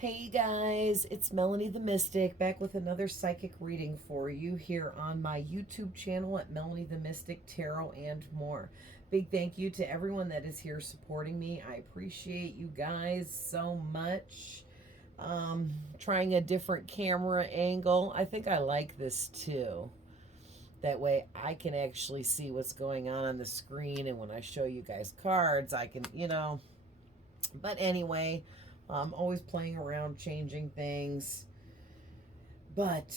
Hey guys, it's Melanie the Mystic back with another psychic reading for you here on my YouTube channel at Melanie the Mystic Tarot and more. Big thank you to everyone that is here supporting me. I appreciate you guys so much. Trying a different camera angle. I think I like this too. That way I can actually see what's going on the screen, and when I show you guys cards, I can. But anyway, I'm always playing around, changing things. But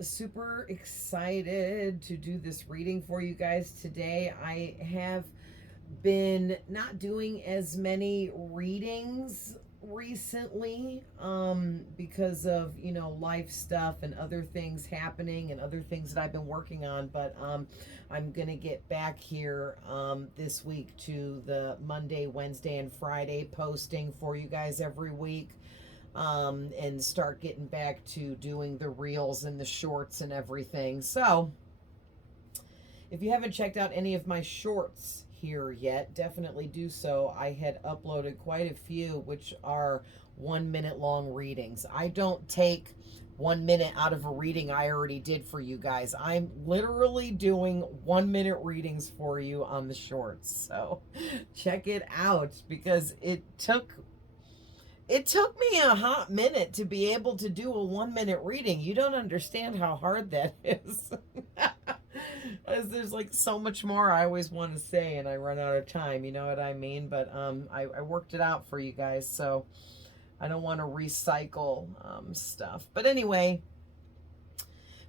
super excited to do this reading for you guys today. I have been not doing as many readings recently because of life stuff and other things happening and other things that I've been working on, but I'm gonna get back here this week to the Monday, Wednesday, and Friday posting for you guys every week, and start getting back to doing the reels and the shorts and everything. So if you haven't checked out any of my shorts here yet, definitely do so. I had uploaded quite a few, which are 1 minute long readings. I don't take 1 minute out of a reading I already did for you guys. I'm literally doing 1 minute readings for you on the shorts. So check it out, because it took me a hot minute to be able to do a 1 minute reading. You don't understand how hard that is. As there's like so much more I always want to say, and I run out of time, you know what I mean? But I worked it out for you guys, so I don't want to recycle stuff. But anyway,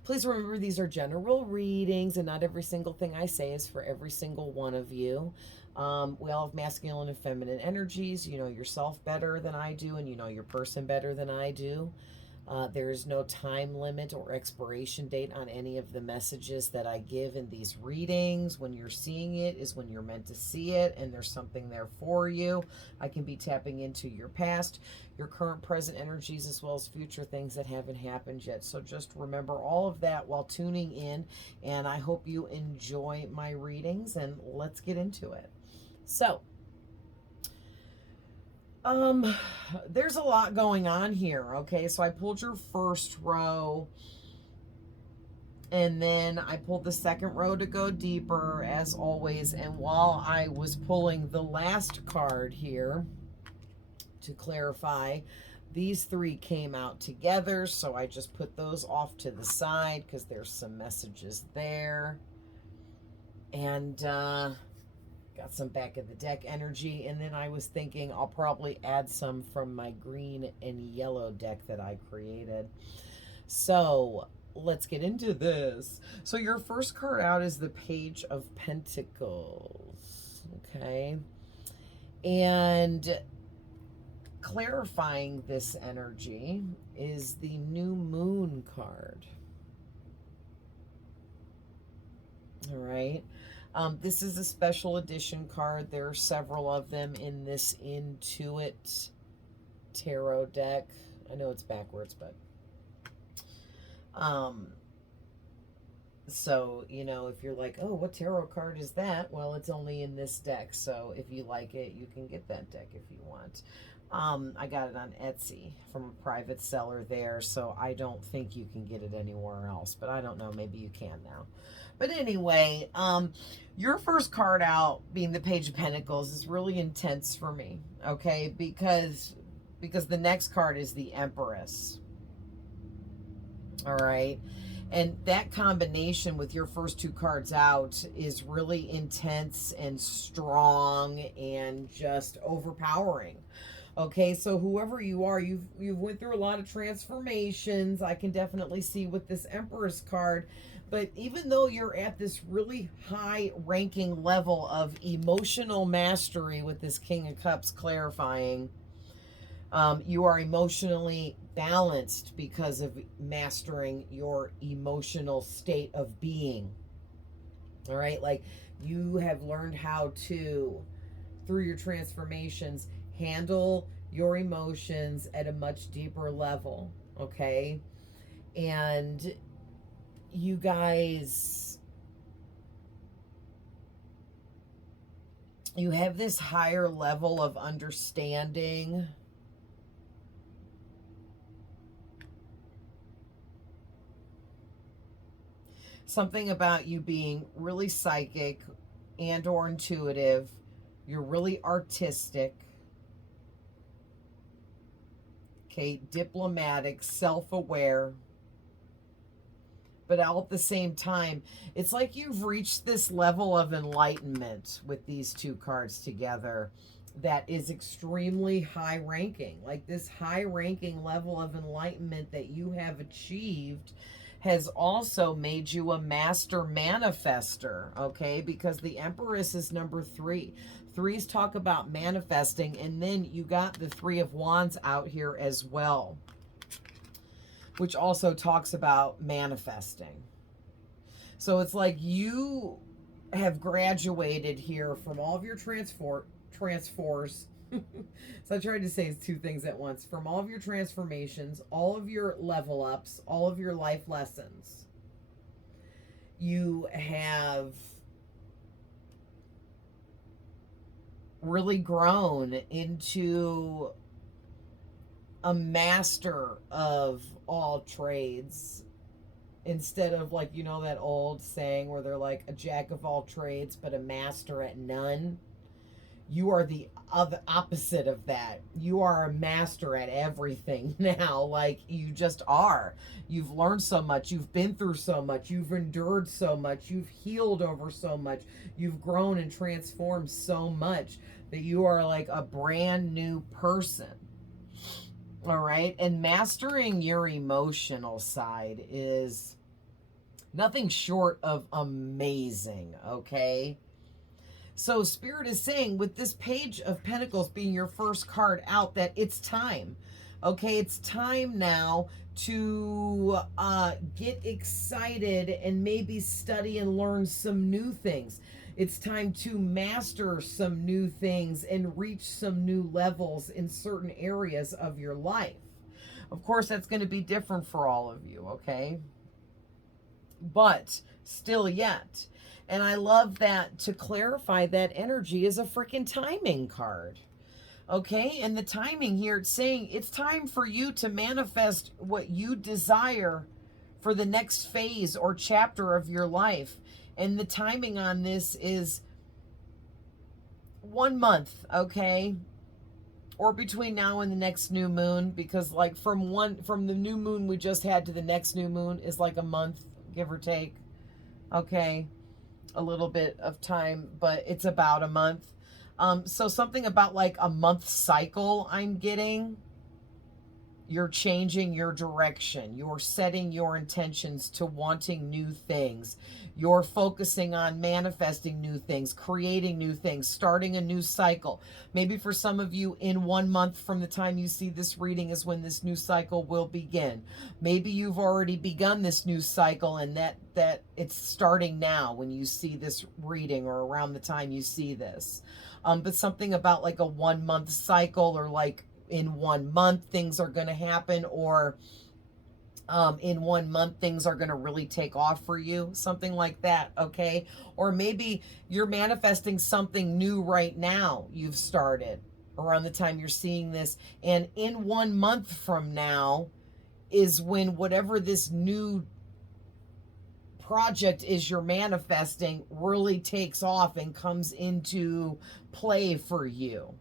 please remember these are general readings, and not every single thing I say is for every single one of you. We all have masculine and feminine energies. You know yourself better than I do, and you know your person better than I do. There is no time limit or expiration date on any of the messages that I give in these readings. When you're seeing it is when you're meant to see it, and there's something there for you. I can be tapping into your past, your current, present energies, as well as future things that haven't happened yet. So just remember all of that while tuning in, and I hope you enjoy my readings, and let's get into it. So, there's a lot going on here, okay? So I pulled your first row, and then I pulled the second row to go deeper, as always. And while I was pulling the last card here to clarify, these three came out together, so I just put those off to the side because there's some messages there. And got some back of the deck energy, and then I was thinking I'll probably add some from my green and yellow deck that I created. So let's get into this. So your first card out is the Page of Pentacles, okay? And clarifying this energy is the New Moon card. All right. This is a special edition card. There are several of them in this Intuit tarot deck. I know it's backwards, but so, if you're like, oh, what tarot card is that? Well, it's only in this deck. So if you like it, you can get that deck if you want. I got it on Etsy from a private seller there, so I don't think you can get it anywhere else, but I don't know, maybe you can now. But anyway, your first card out, being the Page of Pentacles, is really intense for me, okay? Because the next card is the Empress. All right. And that combination with your first two cards out is really intense and strong and just overpowering. Okay, so whoever you are, you've went through a lot of transformations. I can definitely see with this Empress card. But even though you're at this really high ranking level of emotional mastery with this King of Cups clarifying, you are emotionally balanced because of mastering your emotional state of being. All right, like you have learned how to, through your transformations, handle your emotions at a much deeper level. Okay, and you guys, you have this higher level of understanding Something about you being really psychic and or intuitive. You're really artistic. Okay, diplomatic, self-aware. But all at the same time, it's like you've reached this level of enlightenment with these two cards together that is extremely high ranking. Like this high ranking level of enlightenment that you have achieved has also made you a master manifester, okay? Because the Empress is number 3. Threes talk about manifesting, and then you got the Three of Wands out here as well, which also talks about manifesting. So it's like you have graduated here from all of your transfers. So I tried to say 2 things at once. From all of your transformations, all of your level ups, all of your life lessons. You have really grown into a master of all trades, instead of, like, you know, that old saying where they're like a jack of all trades but a master at none. You are the opposite of that. You are a master at everything now. Like, you just are. You've learned so much. You've been through so much. You've endured so much. You've healed over so much. You've grown and transformed so much that you are like a brand new person. All right. And mastering your emotional side is nothing short of amazing. Okay. So Spirit is saying, with this Page of Pentacles being your first card out, that it's time. Okay, it's time now to get excited and maybe study and learn some new things. It's time to master some new things and reach some new levels in certain areas of your life. Of course, that's going to be different for all of you, okay? But still yet. And I love that, to clarify that energy, is a freaking timing card. Okay? And the timing here, it's saying it's time for you to manifest what you desire for the next phase or chapter of your life. And the timing on this is 1 month, okay? Or between now and the next new moon, because like from the new moon we just had to the next new moon is like a month, give or take. Okay? A little bit of time, but it's about a month. So something about like a month cycle I'm getting. You're changing your direction. You're setting your intentions to wanting new things. You're focusing on manifesting new things, creating new things, starting a new cycle. Maybe for some of you, in 1 month from the time you see this reading is when this new cycle will begin. Maybe you've already begun this new cycle and that it's starting now when you see this reading, or around the time you see this. But something about like a 1 month cycle, or like in 1 month things are going to happen, or in 1 month things are going to really take off for you, something like that. Okay? Or maybe you're manifesting something new right now you've started around the time you're seeing this, and in 1 month from now is when whatever this new project is you're manifesting really takes off and comes into play for you.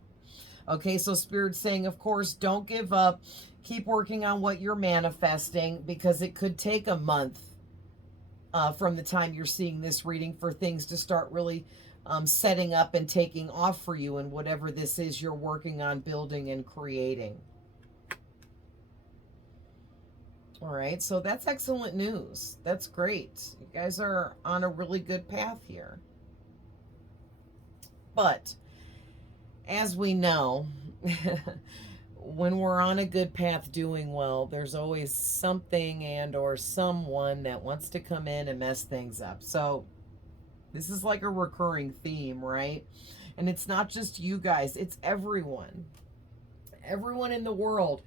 Okay, so Spirit's saying, of course, don't give up. Keep working on what you're manifesting, because it could take a month from the time you're seeing this reading for things to start really setting up and taking off for you in whatever this is you're working on building and creating. All right, so that's excellent news. That's great. You guys are on a really good path here. But as we know, when we're on a good path doing well, there's always something and or someone that wants to come in and mess things up. So this is like a recurring theme, right? And it's not just you guys, it's everyone. Everyone in the world.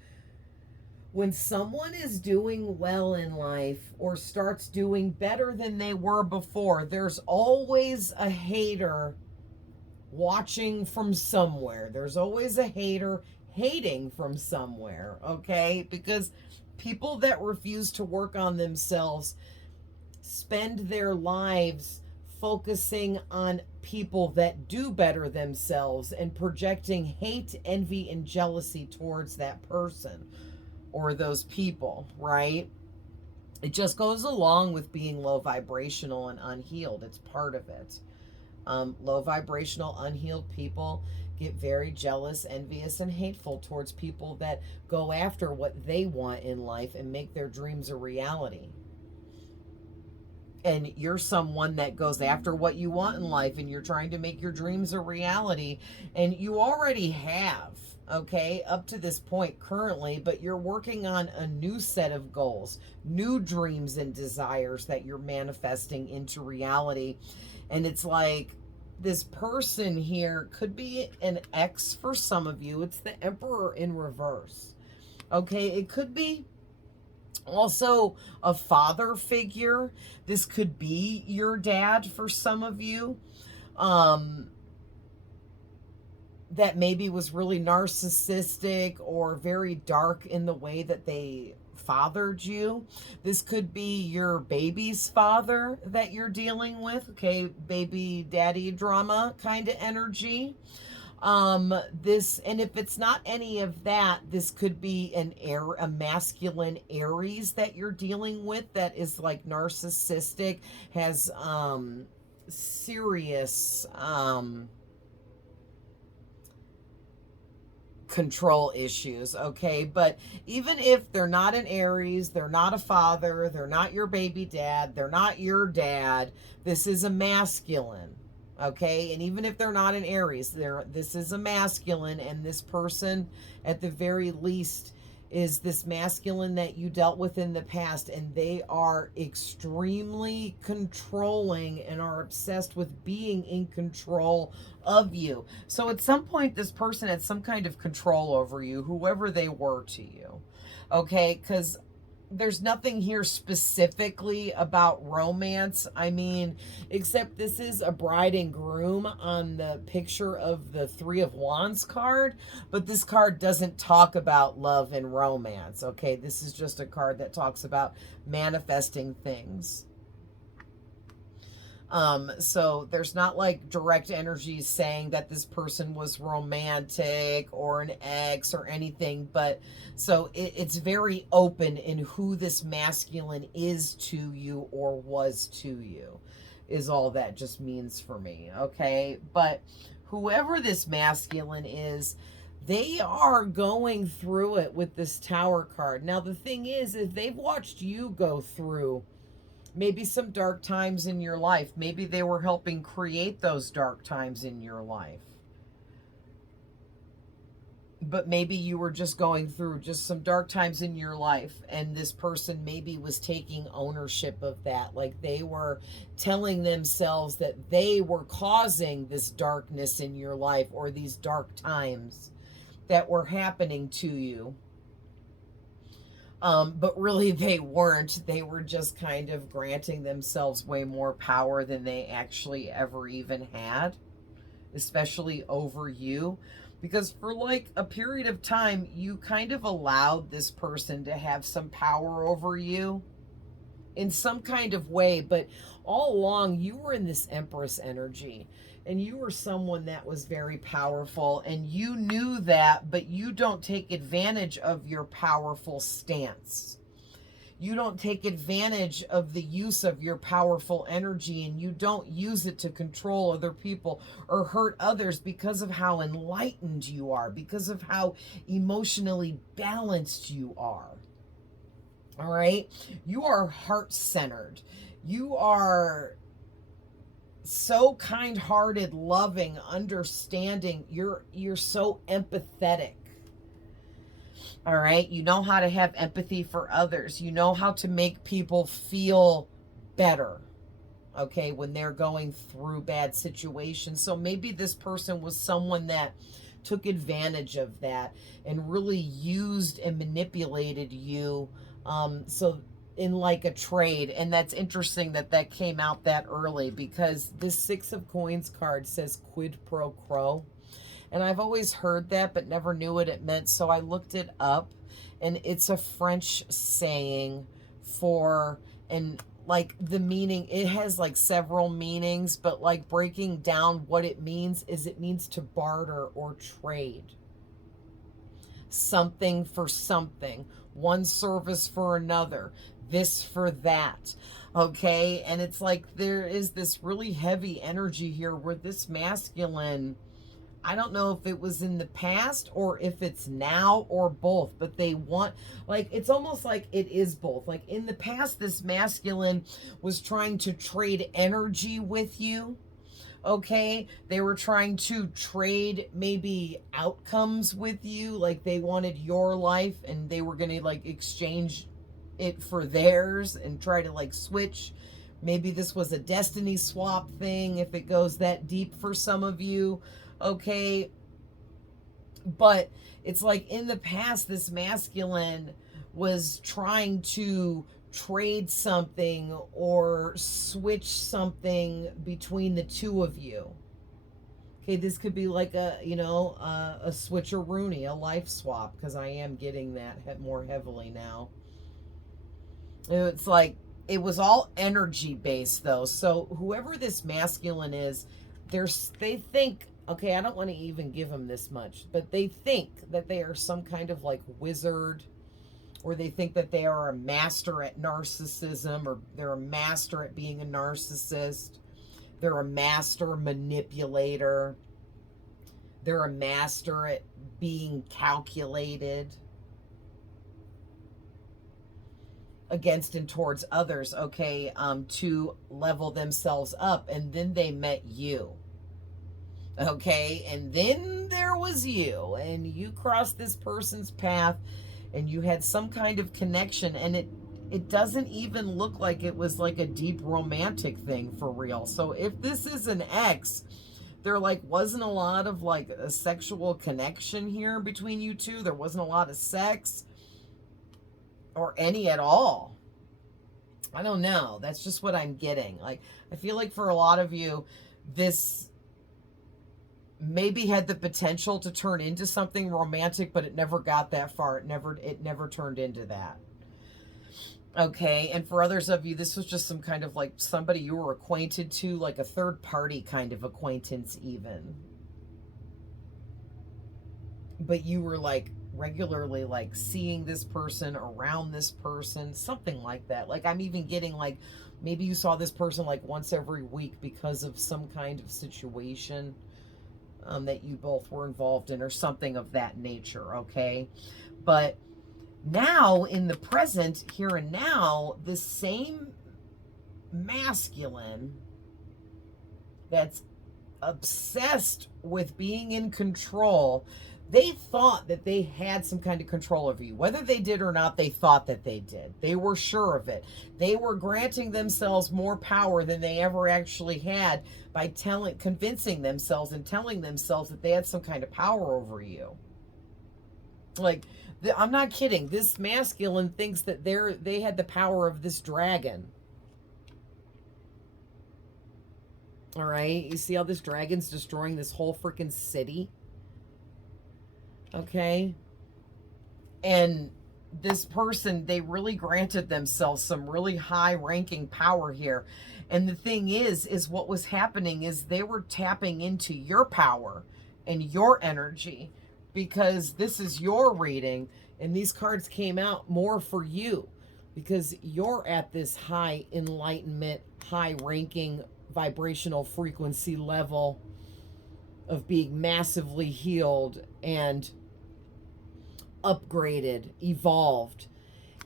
When someone is doing well in life or starts doing better than they were before, there's always a hater watching from somewhere. There's always a hater hating from somewhere, okay? Because people that refuse to work on themselves spend their lives focusing on people that do better themselves and projecting hate, envy, and jealousy towards that person or those people, right? It just goes along with being low vibrational and unhealed. It's part of it. Low vibrational, unhealed people get very jealous, envious, and hateful towards people that go after what they want in life and make their dreams a reality. And you're someone that goes after what you want in life, and you're trying to make your dreams a reality, and you already have, okay, up to this point currently, but you're working on a new set of goals, new dreams and desires that you're manifesting into reality. And it's like, this person here could be an ex for some of you. It's the Emperor in reverse. Okay, it could be also a father figure. This could be your dad for some of you. That maybe was really narcissistic or very dark in the way that they fathered you. This could be your baby's father that you're dealing with. Okay, baby daddy drama kind of energy. This, and if it's not any of that, this could be a masculine Aries that you're dealing with that is like narcissistic, has serious control issues, okay? But even if they're not an Aries, they're not a father, they're not your baby dad, they're not your dad, this is a masculine, okay? And even if they're not an Aries, this is a masculine, and this person at the very least is this masculine that you dealt with in the past, and they are extremely controlling and are obsessed with being in control of you. So at some point, this person had some kind of control over you, whoever they were to you, okay? Because there's nothing here specifically about romance. I mean, except this is a bride and groom on the picture of the Three of Wands card, but this card doesn't talk about love and romance, okay? This is just a card that talks about manifesting things. So there's not like direct energies saying that this person was romantic or an ex or anything, but so it's very open in who this masculine is to you or was to you, is all that just means for me, okay? But whoever this masculine is, they are going through it with this Tower card. Now, the thing is, if they've watched you go through maybe some dark times in your life, maybe they were helping create those dark times in your life. But maybe you were just going through just some dark times in your life, and this person maybe was taking ownership of that. Like they were telling themselves that they were causing this darkness in your life or these dark times that were happening to you. But really they weren't. They were just kind of granting themselves way more power than they actually ever even had, especially over you. Because for like a period of time, you kind of allowed this person to have some power over you in some kind of way. But all along, you were in this Empress energy. And you were someone that was very powerful, and you knew that, but you don't take advantage of your powerful stance. You don't take advantage of the use of your powerful energy, and you don't use it to control other people or hurt others because of how enlightened you are, because of how emotionally balanced you are. All right? You are heart-centered. You are so kind-hearted, loving, understanding. You're so empathetic. All right? You know how to have empathy for others. You know how to make people feel better, okay, when they're going through bad situations. So maybe this person was someone that took advantage of that and really used and manipulated you, so in like a trade. And that's interesting that that came out that early, because this Six of Coins card says quid pro quo, and I've always heard that but never knew what it meant, so I looked it up, and it's a French saying for, and like the meaning, it has like several meanings, but like breaking down what it means is it means to barter or trade something for something, one service for another, this for that. Okay. And it's like there is this really heavy energy here where this masculine, I don't know if it was in the past or if it's now or both, but they want, like, it's almost like it is both. Like in the past, this masculine was trying to trade energy with you. Okay. They were trying to trade maybe outcomes with you. Like they wanted your life and they were going to like exchange it for theirs and try to like switch. Maybe this was a destiny swap thing if it goes that deep for some of you. Okay. But it's like in the past, this masculine was trying to trade something or switch something between the two of you. Okay, this could be like a, you know, a switcheroony, a life swap, because I am getting that more heavily now. It's like, it was all energy based though. So whoever this masculine is, they think, okay, I don't want to even give them this much, but they think that they are some kind of like wizard, or they think that they are a master at narcissism, or they're a master at being a narcissist. They're a master manipulator. They're a master at being calculated against and towards others, okay, to level themselves up. And then they met you. Okay, and then there was you, and you crossed this person's path, and you had some kind of connection, and it doesn't even look like it was like a deep romantic thing for real. So if this is an ex, there like wasn't a lot of like a sexual connection here between you two. There wasn't a lot of sex or any at all. I don't know. That's just what I'm getting. Like, I feel like for a lot of you, this maybe had the potential to turn into something romantic, but it never got that far. It never turned into that. Okay. And for others of you, this was just some kind of like somebody you were acquainted to, like a third party kind of acquaintance even. But you were like regularly like seeing this person, around this person, something like that. Like I'm even getting like, maybe you saw this person like once every week because of some kind of situation that you both were involved in, or something of that nature. Okay. But now in the present, here and now, the same masculine that's obsessed with being in control, they thought that they had some kind of control over you. Whether they did or not, they thought that they did. They were sure of it. They were granting themselves more power than they ever actually had by convincing themselves and telling themselves that they had some kind of power over you. Like, I'm not kidding. This masculine thinks that they had the power of this dragon. All right. You see how this dragon's destroying this whole freaking city? Okay. And this person, they really granted themselves some really high ranking power here. And the thing is what was happening is they were tapping into your power and your energy, because this is your reading and these cards came out more for you because you're at this high enlightenment, high ranking vibrational frequency level of being massively healed and upgraded, evolved,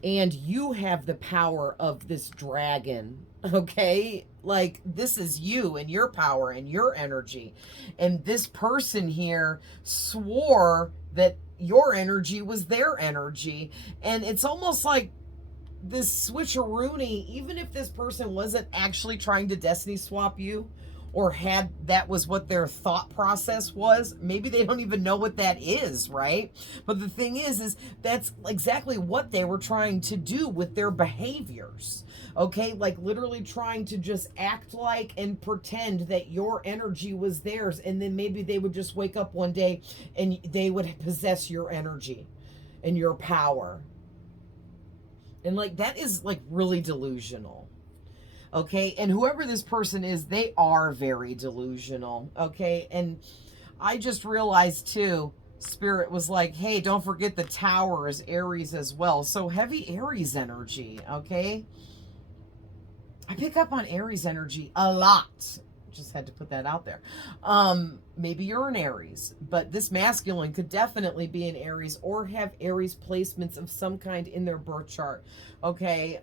and you have the power of this dragon. Okay, like this is you and your power and your energy, and this person here swore that your energy was their energy. And it's almost like this switcheroony, even if this person wasn't actually trying to destiny swap you, or had that was what their thought process was. Maybe they don't even know what that is, right? But the thing is that's exactly what they were trying to do with their behaviors. Okay, like literally trying to just act like and pretend that your energy was theirs, and then maybe they would just wake up one day and they would possess your energy and your power. And like that is like really delusional. Okay. And whoever this person is, they are very delusional. Okay. And I just realized too, Spirit was like, hey, don't forget the Tower is Aries as well. So heavy Aries energy. Okay. I pick up on Aries energy a lot. Just had to put that out there. Maybe you're an Aries, but this masculine could definitely be an Aries or have Aries placements of some kind in their birth chart. Okay.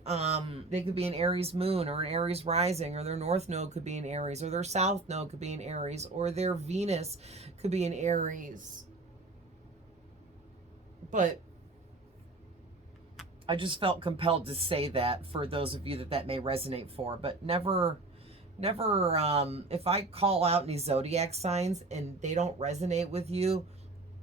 They could be an Aries moon or an Aries rising, or their north node could be an Aries, or their south node could be an Aries, or their Venus could be an Aries. But I just felt compelled to say that for those of you that may resonate for, but never, if I call out any zodiac signs and they don't resonate with you,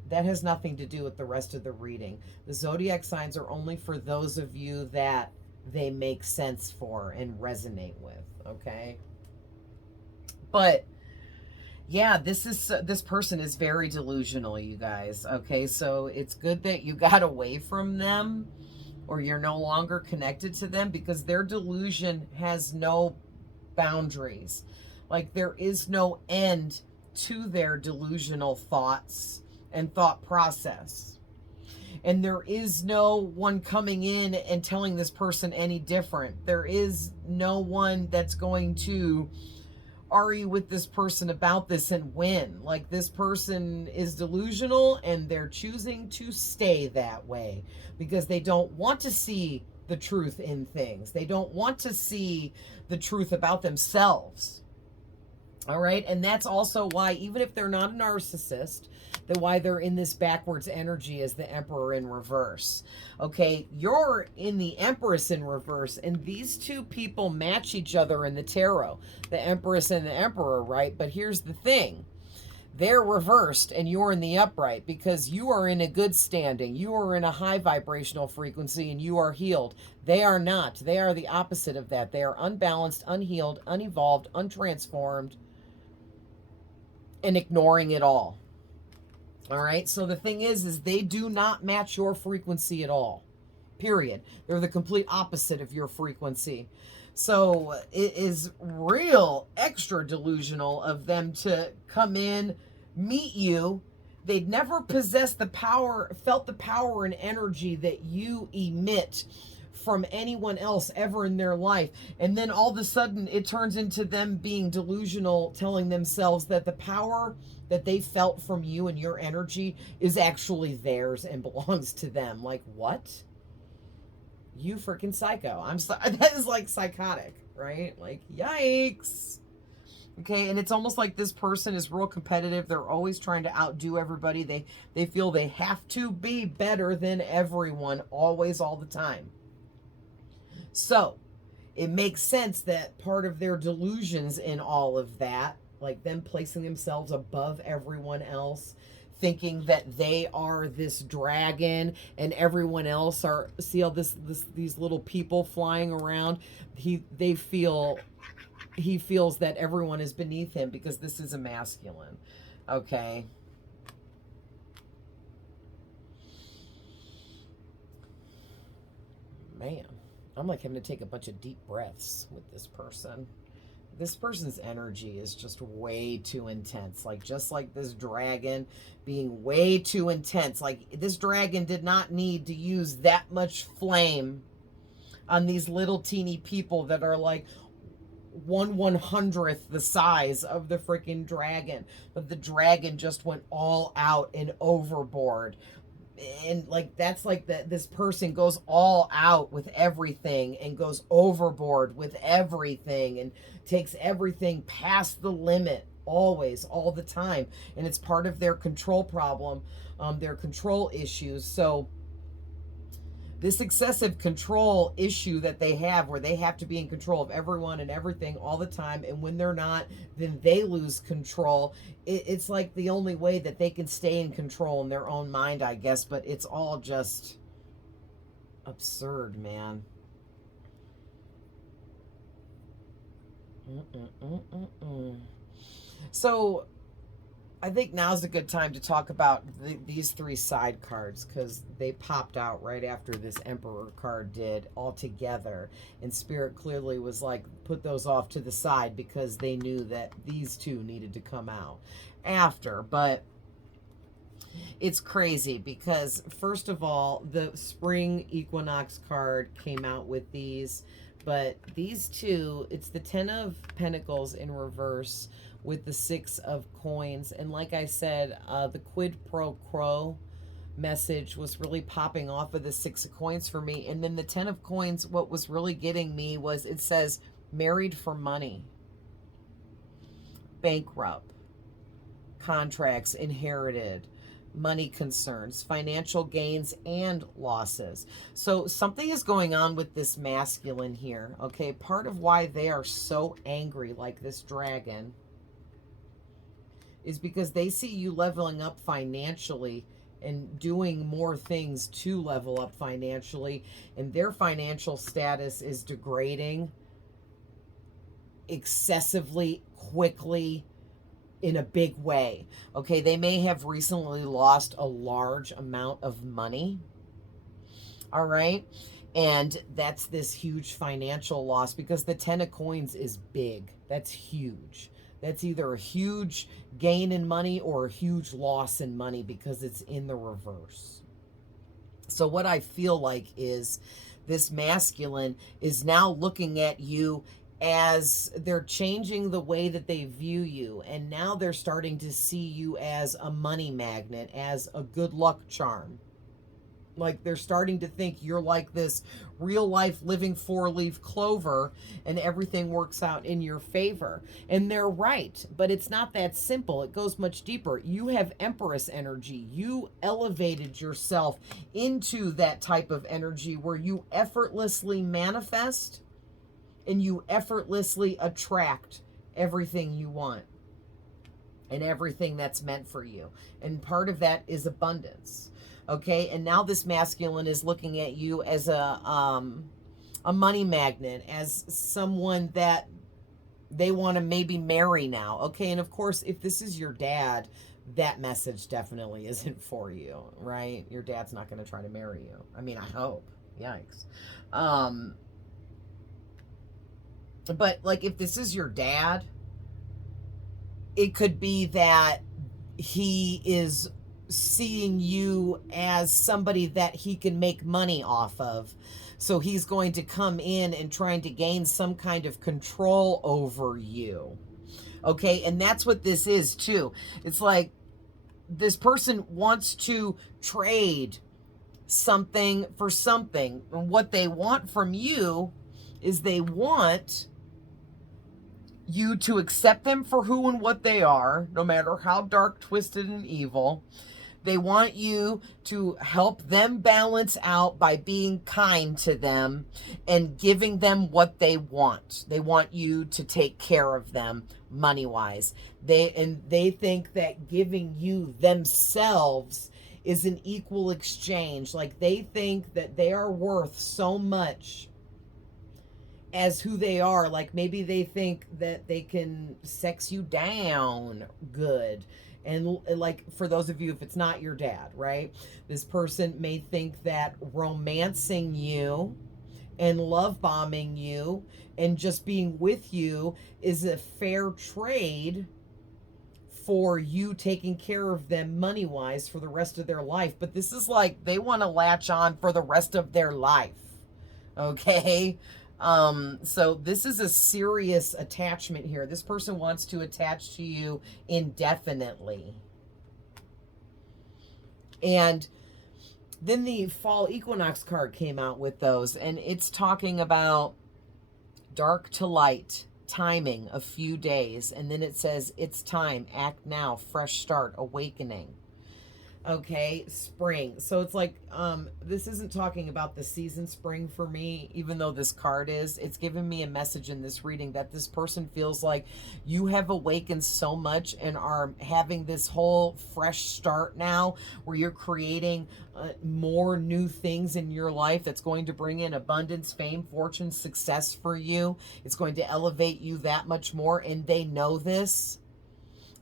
that has nothing to do with the rest of the reading. The zodiac signs are only for those of you that they make sense for and resonate with, okay? But yeah, this person is very delusional, you guys, okay? So it's good that you got away from them, or you're no longer connected to them, because their delusion has no boundaries. Like, there is no end to their delusional thoughts and thought process. And there is no one coming in and telling this person any different. There is no one that's going to argue with this person about this and win. Like, this person is delusional and they're choosing to stay that way because they don't want to see the truth in things. They don't want to see the truth about themselves. All right. And that's also why, even if they're not a narcissist, that why they're in this backwards energy as the Emperor in reverse. Okay. You're in the Empress in reverse, and these two people match each other in the tarot, the Empress and the Emperor, right? But here's the thing. They're reversed and you're in the upright, because you are in a good standing. You are in a high vibrational frequency and you are healed. They are not. They are the opposite of that. They are unbalanced, unhealed, unevolved, untransformed, and ignoring it all. All right. So the thing is they do not match your frequency at all. Period. They're the complete opposite of your frequency. So it is real extra delusional of them to come in, meet you. They'd never possessed the power, felt the power and energy that you emit from anyone else ever in their life. And then all of a sudden it turns into them being delusional, telling themselves that the power that they felt from you and your energy is actually theirs and belongs to them. Like, what? You freaking psycho. That is like psychotic, right? Like, yikes. Okay, and it's almost like this person is real competitive. They're always trying to outdo everybody. They feel they have to be better than everyone, always, all the time. So it makes sense that part of their delusions in all of that, like them placing themselves above everyone else, thinking that they are this dragon and everyone else are, see all these little people flying around. He feels that everyone is beneath him because this is a masculine. Okay. Man, I'm like having to take a bunch of deep breaths with this person. This person's energy is just way too intense. Like, just like this dragon being way too intense. Like, this dragon did not need to use that much flame on these little teeny people that are like 1/100th the size of the freaking dragon. But the dragon just went all out and overboard. And like, that's like this person goes all out with everything and goes overboard with everything and takes everything past the limit, always, all the time. And it's part of their control problem, their control issues. So this excessive control issue that they have, where they have to be in control of everyone and everything all the time, and when they're not, then they lose control. It's like the only way that they can stay in control in their own mind, I guess, but it's all just absurd, man. So I think now's a good time to talk about these three side cards, because they popped out right after this Emperor card did all together. And Spirit clearly was like, put those off to the side because they knew that these two needed to come out after. But it's crazy because, first of all, the spring equinox card came out with these. But these two, it's the 10 of Pentacles in reverse with the 6 of coins. And like I said, the quid pro quo message was really popping off of the 6 of coins for me. And then the 10 of coins, what was really getting me was it says married for money, bankrupt, contracts inherited, money concerns, financial gains, and losses. So something is going on with this masculine here, okay? Part of why they are so angry like this dragon is because they see you leveling up financially and doing more things to level up financially, and their financial status is degrading excessively quickly in a big way. Okay, they may have recently lost a large amount of money. All right. And that's this huge financial loss because the 10 of coins is big. That's huge. That's either a huge gain in money or a huge loss in money because it's in the reverse. So what I feel like is this masculine is now looking at you as they're changing the way that they view you. And now they're starting to see you as a money magnet, as a good luck charm. Like they're starting to think you're like this real life living 4-leaf clover and everything works out in your favor. And they're right, but it's not that simple. It goes much deeper. You have Empress energy. You elevated yourself into that type of energy where you effortlessly manifest and you effortlessly attract everything you want and everything that's meant for you. And part of that is abundance. Okay, and now this masculine is looking at you as a money magnet, as someone that they want to maybe marry now. Okay, and of course, if this is your dad, that message definitely isn't for you, right? Your dad's not going to try to marry you. I mean, I hope. Yikes. But like, if this is your dad, it could be that he is seeing you as somebody that he can make money off of. So he's going to come in and trying to gain some kind of control over you. Okay, and that's what this is too. It's like this person wants to trade something for something. And what they want from you is they want you to accept them for who and what they are, no matter how dark, twisted, and evil. They want you to help them balance out by being kind to them and giving them what they want. They want you to take care of them money-wise. They think that giving you themselves is an equal exchange. Like they think that they are worth so much as who they are. Like maybe they think that they can sex you down good. And like, for those of you, if it's not your dad, right? This person may think that romancing you and love bombing you and just being with you is a fair trade for you taking care of them money-wise for the rest of their life. But this is like, they want to latch on for the rest of their life. Okay? So this is a serious attachment here. This person wants to attach to you indefinitely. And then the fall equinox card came out with those, and it's talking about dark to light, timing, a few days. And then it says, it's time, act now, fresh start, awakening. Okay, spring. So it's like, this isn't talking about the season spring for me, even though this card is. It's giving me a message in this reading that this person feels like you have awakened so much and are having this whole fresh start now where you're creating more new things in your life that's going to bring in abundance, fame, fortune, success for you. It's going to elevate you that much more, and they know this.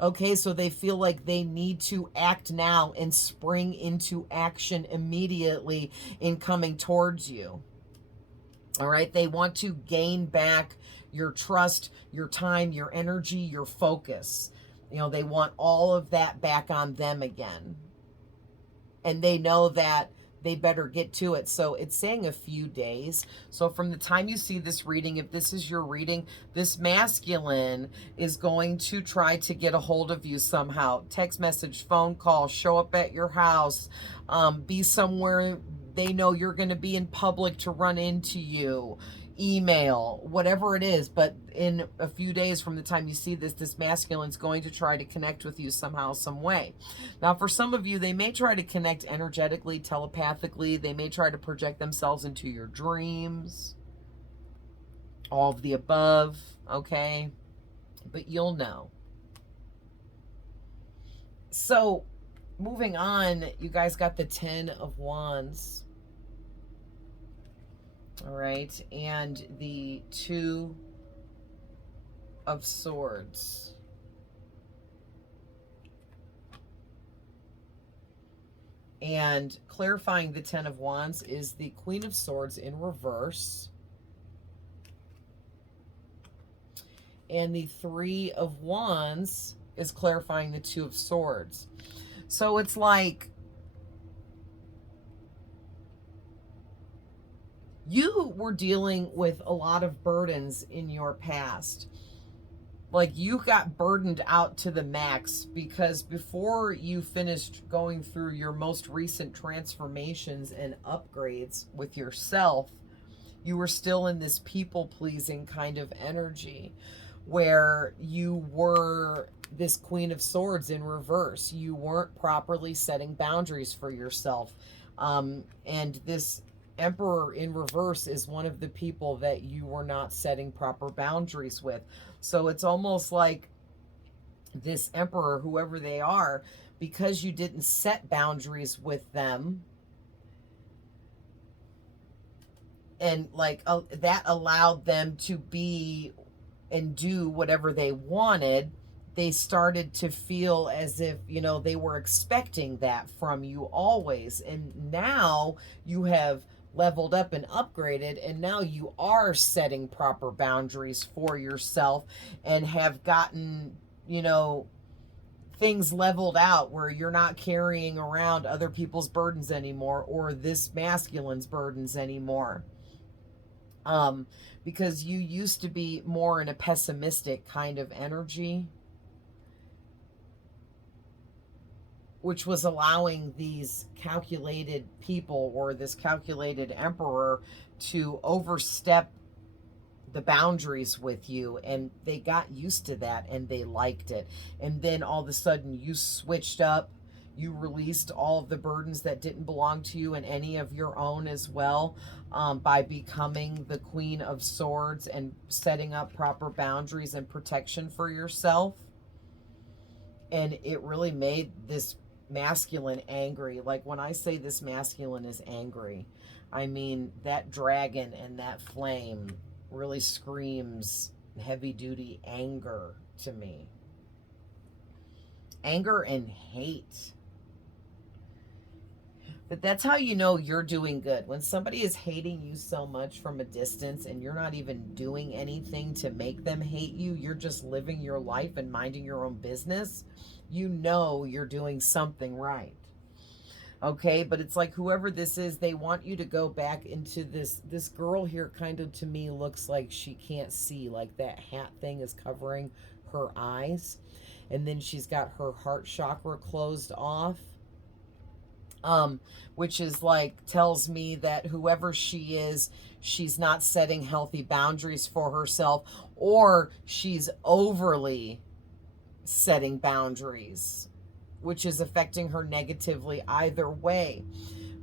Okay, so they feel like they need to act now and spring into action immediately in coming towards you. All right, they want to gain back your trust, your time, your energy, your focus. You know, they want all of that back on them again. And they know that they better get to it. So it's saying a few days. So from the time you see this reading, if this is your reading, this masculine is going to try to get a hold of you somehow. Text message, phone call, show up at your house, be somewhere they know you're going to be in public to run into you, email, whatever it is. But in a few days from the time you see this, this masculine's going to try to connect with you somehow, some way. Now, for some of you, they may try to connect energetically, telepathically. They may try to project themselves into your dreams. All of the above, okay? But you'll know. So, moving on, you guys got the 10 of Wands. All right, and the 2 of Swords. And clarifying the 10 of Wands is the Queen of Swords in reverse. And the 3 of Wands is clarifying the 2 of Swords. So it's like you were dealing with a lot of burdens in your past. Like you got burdened out to the max because before you finished going through your most recent transformations and upgrades with yourself, you were still in this people-pleasing kind of energy where you were this Queen of Swords in reverse. You weren't properly setting boundaries for yourself. And this Emperor in reverse is one of the people that you were not setting proper boundaries with. So it's almost like this Emperor, whoever they are, because you didn't set boundaries with them, and like that allowed them to be and do whatever they wanted, they started to feel as if, you know, they were expecting that from you always. And now you have leveled up and upgraded, and now you are setting proper boundaries for yourself and have gotten, you know, things leveled out where you're not carrying around other people's burdens anymore, or this masculine's burdens anymore. Because you used to be more in a pessimistic kind of energy, which was allowing these calculated people or this calculated emperor to overstep the boundaries with you, and they got used to that and they liked it. And then all of a sudden you switched up, you released all of the burdens that didn't belong to you and any of your own as well, by becoming the Queen of Swords and setting up proper boundaries and protection for yourself. And it really made this masculine angry. Like when I say this masculine is angry, I mean that dragon and that flame really screams heavy duty anger to me. Anger and hate. But that's how you know you're doing good. When somebody is hating you so much from a distance and you're not even doing anything to make them hate you, you're just living your life and minding your own business, you know you're doing something right. Okay, but it's like whoever this is, they want you to go back into this girl here kind of to me looks like she can't see, like that hat thing is covering her eyes, and then she's got her heart chakra closed off, which is like tells me that whoever she is, she's not setting healthy boundaries for herself, or she's overly setting boundaries, which is affecting her negatively either way.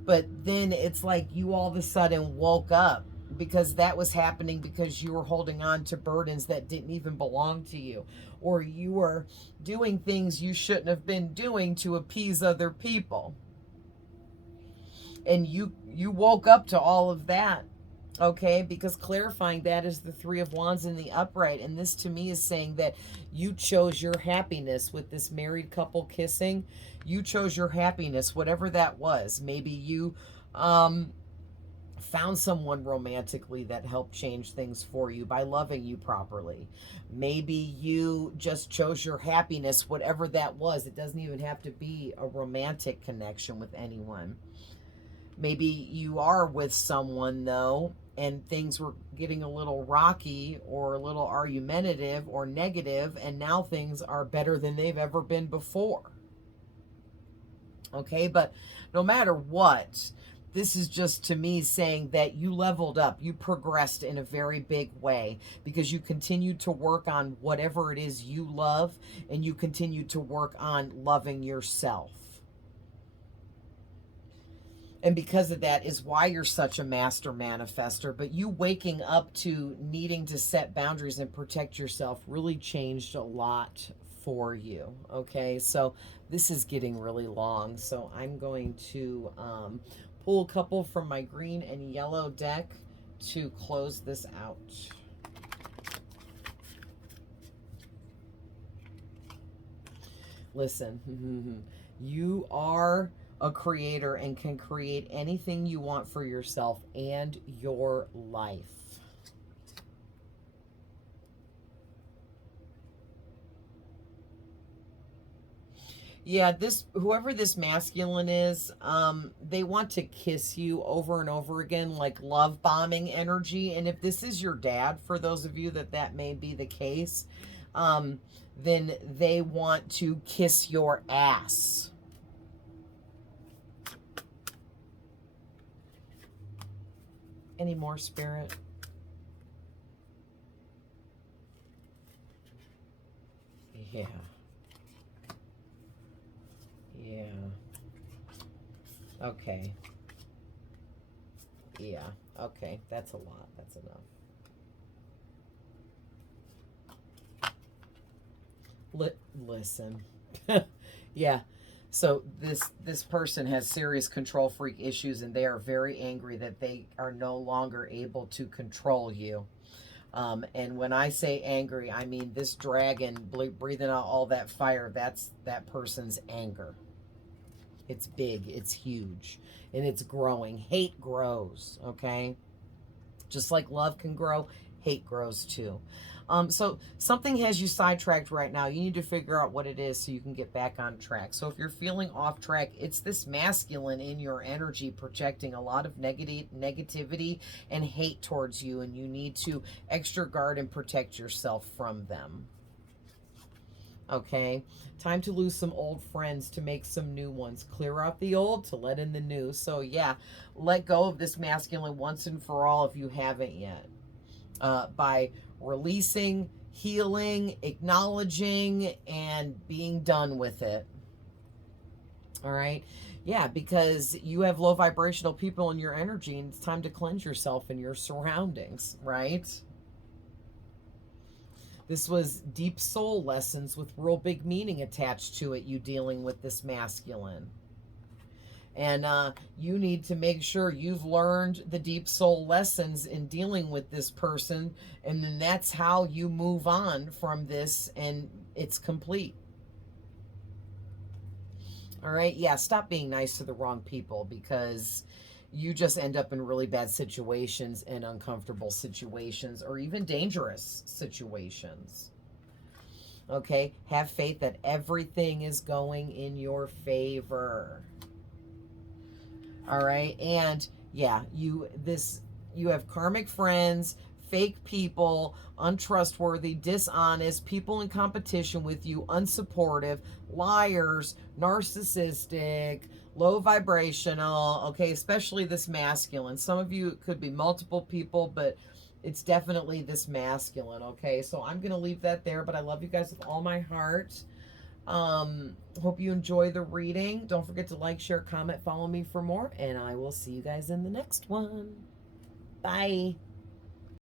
But then it's like you all of a sudden woke up because that was happening because you were holding on to burdens that didn't even belong to you, or you were doing things you shouldn't have been doing to appease other people. And you woke up to all of that, Okay, because clarifying that is the Three of Wands in the upright. And this to me is saying that you chose your happiness with this married couple kissing. You chose your happiness, whatever that was. Maybe you found someone romantically that helped change things for you by loving you properly. Maybe you just chose your happiness, whatever that was. It doesn't even have to be a romantic connection with anyone. Maybe you are with someone, though, and things were getting a little rocky or a little argumentative or negative, and now things are better than they've ever been before. Okay, but no matter what, this is just to me saying that you leveled up, you progressed in a very big way because you continue to work on whatever it is you love, and you continue to work on loving yourself. And because of that is why you're such a master manifester. But you waking up to needing to set boundaries and protect yourself really changed a lot for you. Okay, so this is getting really long. So I'm going to pull a couple from my green and yellow deck to close this out. Listen, you are a creator and can create anything you want for yourself and your life. Yeah, whoever this masculine is, they want to kiss you over and over again, like love bombing energy. And if this is your dad, for those of you that may be the case, then they want to kiss your ass. Any more, Spirit? Yeah. Yeah. Okay. Yeah. Okay. That's a lot. That's enough. Listen. Yeah. So this person has serious control freak issues, and they are very angry that they are no longer able to control you. And when I say angry, I mean this dragon breathing out all that fire. That's that person's anger. It's big, it's huge, and it's growing. Hate grows, okay? Just like love can grow, hate grows too. So something has you sidetracked right now. You need to figure out what it is so you can get back on track. So if you're feeling off track, it's this masculine in your energy projecting a lot of negativity and hate towards you, and you need to extra guard and protect yourself from them. Okay, time to lose some old friends to make some new ones. Clear out the old to let in the new. So yeah, let go of this masculine once and for all if you haven't yet. By releasing, healing, acknowledging, and being done with it. All right. Yeah, because you have low vibrational people in your energy, and it's time to cleanse yourself and your surroundings, right? This was deep soul lessons with real big meaning attached to it, you dealing with this masculine. And you need to make sure you've learned the deep soul lessons in dealing with this person. And then that's how you move on from this, and it's complete. All right. Yeah. Stop being nice to the wrong people, because you just end up in really bad situations and uncomfortable situations, or even dangerous situations. Okay. Have faith that everything is going in your favor. All right. And yeah, you have karmic friends, fake people, untrustworthy, dishonest, people in competition with you, unsupportive, liars, narcissistic, low vibrational. Okay, especially this masculine. Some of you, it could be multiple people, but it's definitely this masculine. Okay, so I'm gonna leave that there, but I love you guys with all my heart. Hope you enjoy the reading. Don't forget to like, share, comment, follow me for more, and I will see you guys in the next one. Bye.